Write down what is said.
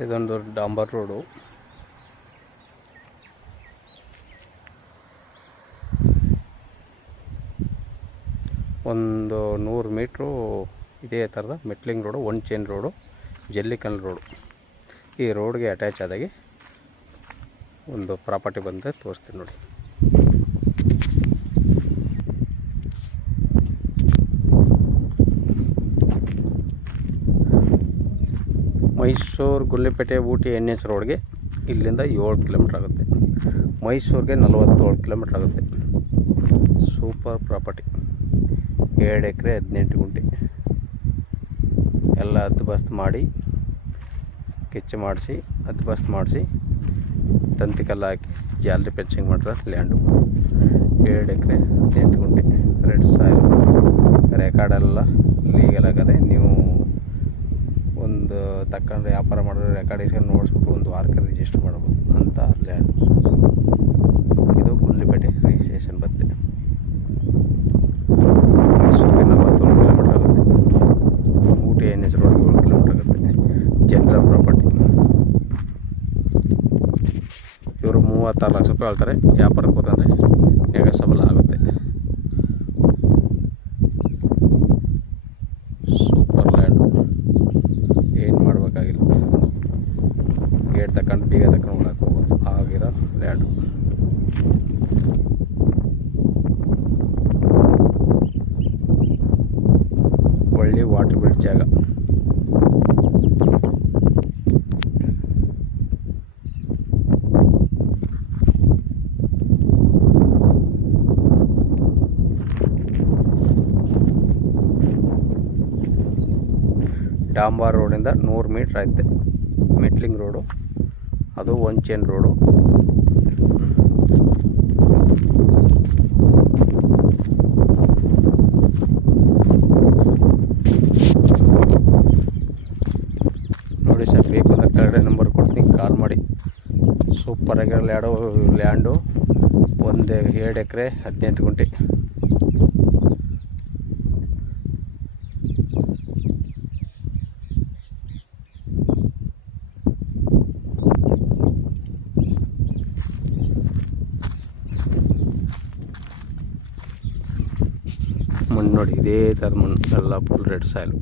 ಇದೊಂದು ಡಾಂಬರ್ ರೋಡು. ಒಂದು 100 ಮೀಟ್ರು ಇದೇ ಥರದ metalling road, one chain road, ಜಲ್ಲಿಕಲ್ ರೋಡು. ಈ ರೋಡ್ಗೆ ಅಟ್ಯಾಚ್ ಆದಾಗೆ ಒಂದು ಪ್ರಾಪರ್ಟಿ ಬಂದರೆ ತೋರಿಸ್ತೀನಿ ನೋಡಿ. ಮೈಸೂರು ಗುಂಡ್ಲುಪೇಟೆ ಊಟಿ NH ರೋಡ್ಗೆ ಇಲ್ಲಿಂದ 7 ಕಿಲೋಮೀಟ್ರ್ ಆಗುತ್ತೆ. ಮೈಸೂರಿಗೆ 47 ಕಿಲೋಮೀಟ್ರ್ ಆಗುತ್ತೆ. ಸೂಪರ್ ಪ್ರಾಪರ್ಟಿ, 2 ಎಕರೆ 18 ಗುಂಟೆ. ಎಲ್ಲ ಹದ್ದುಬಸ್ತು ಮಾಡಿ, ಕೆಚ್ಚು ಮಾಡಿಸಿ, ಹದ್ದುಬಸ್ತು ಮಾಡಿಸಿ, ತಂತಿಕಲ್ಲು ಹಾಕಿ ಜಾಲರಿ ಫೆನ್ಸಿಂಗ್ ಮಾಡಿರೋ ಲ್ಯಾಂಡು. 2 ಎಕರೆ 18 ಗುಂಟೆ. ರೆಡ್ ಸಾಯಿಲ್, ರೆಕಾರ್ಡೆಲ್ಲ ಲೀಗಲ್ ಆಗದೆ. ನೀವು ಒಂದು ತಗೊಂಡ್ರೆ ವ್ಯಾಪಾರ ಮಾಡಿದ್ರೆ ರೆಕಾರ್ಡ್ ಇಸ್ಕೊಂಡು ನೋಡಿಸ್ಬಿಟ್ಟು ಒಂದು ವಾರಕ್ಕೆ ರಿಜಿಸ್ಟರ್ ಮಾಡ್ಬೋದು ಅಂತ ಲ್ಯಾಂಡ್. ಇದು ಗುಂಡ್ಲುಪೇಟೆ ರಿಜಿಸ್ಟ್ರೇಷನ್ ಬರುತ್ತೆ. ಮೈಸೂರಿಗೆ 47 ಕಿಲೋಮೀಟ್ರ್ ಆಗುತ್ತೆ. ಊಟಿ NH ರೋಡ್ಗೆ 7 ಕಿಲೋಮೀಟ್ರ್ ಆಗುತ್ತೆ. General property. ಇವರು 36 ಲಕ್ಷ ರೂಪಾಯಿ ಹೇಳ್ತಾರೆ. ವ್ಯಾಪಾರಕ್ಕೆ ಹೋದಂದರೆ ನೆಗೋಷಿಯಬಲ್ ಆಗುತ್ತೆ. ಸೂಪರ್ ಲ್ಯಾಂಡು, ಏನು ಮಾಡಬೇಕಾಗಿಲ್ಲ. ಗೇಟ್ ತಗೊಂಡು ಬೀಗ ತಗೊಂಡು ಒಳಗೆ ಹೋಗೋದು ಆಗಿರೋ ಲ್ಯಾಂಡು. ಒಳ್ಳೆ ವಾಟರ್ ಬಿಡ್ ಜಾಗ. ಡಾಂಬರ್ ರೋಡಿಂದ 100 ಮೀಟ್ರ್ ಐತೆ ಮೆಟ್ಲಿಂಗ್ ರೋಡು. ಅದು ಒನ್ ಚೈನ್ ರೋಡು. ನೋಡಿ ಸರ್, ಬೇಕು ಅಂದರೆ ಕೆಳಗಡೆ ನಂಬರ್ ಕೊಡ್ತೀನಿ, ಕಾಲ್ ಮಾಡಿ. ಸೂಪರಾಗಿರೋ ಲ್ಯಾಂಡು. 2 ಎಕರೆ 18 ಗುಂಟೆ. ಮಣ್ಣು ನೋಡಿ, ಇದೇ ಥರದ ಮಣ್ಣು, ಎಲ್ಲ ಫುಲ್ ರೆಡ್ ಸಾಯಿಲು.